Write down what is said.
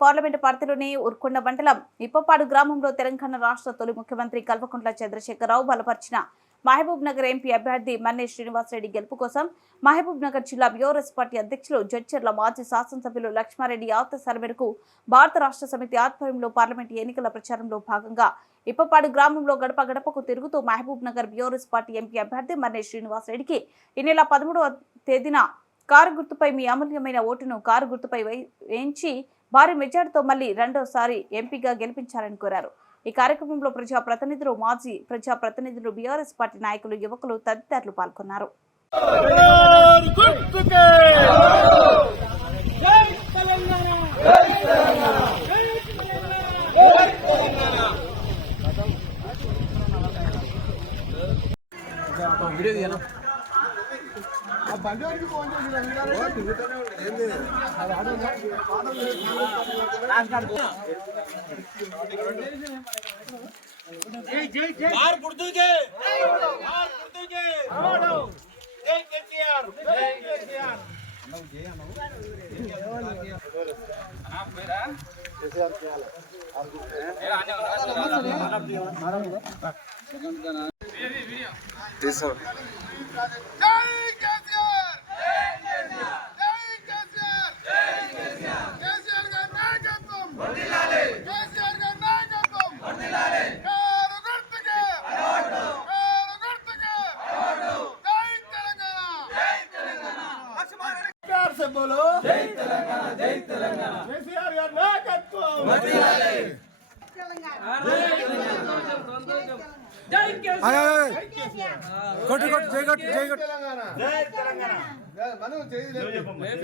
Parliament పరిధిలోని ఉర్కొండ మండలం ఇప్పపాడు గ్రామంలో తెలంగాణ రాష్ట్ర తొలి ముఖ్యమంత్రి కల్వకుంట్ల చంద్రశేఖరరావు బలపరిచిన మహబూబ్ నగర్ ఎంపీ అభ్యర్థి మన్నే శ్రీనివాసరెడ్డి గెలుపు కోసం మహబూబ్ నగర్ జిల్లా బీఆర్ఎస్ పార్టీ అధ్యక్షులు జడ్చర్ల మాజీ శాసనసభ్యులు లక్ష్మారెడ్డి ఆదేశాల మేరకు భారత రాష్ట్ర సమితి ఆధ్వర్యంలో పార్లమెంటు ఎన్నికల ప్రచారంలో భాగంగా ఇప్పపాడు గ్రామంలో గడప గడపకు తిరుగుతూ Mahabubnagar BRS party MP అభ్యర్థి మన్నే శ్రీనివాసరెడ్డికి ఈ నెల 13వ తేదీన కారు గుర్తుపై మీ అమూల్యమైన ఓటును కారు గుర్తుపై వేయించి భారీ మెజార్టీతో మళ్లీ రెండోసారి ఎంపీగా గెలిపించాలని కోరారు. ఈ కార్యక్రమంలో ప్రజాప్రతినిధులు, మాజీ ప్రజాప్రతినిధులు, బీఆర్ఎస్ పార్టీ నాయకులు, యువకులు తదితరులు పాల్గొన్నారు. बोलो जय तेलंगाना, जय तेलंगाना। केसीआर गाరి నాయకత్వం వర్ధిల్లాలి తెలంగాణ, జై కేసీఆర్, జై కేసీఆర్, కొట్టు కొట్టు, జై కొట్టు, జై తెలంగాణ, జై తెలంగాణ, మను జై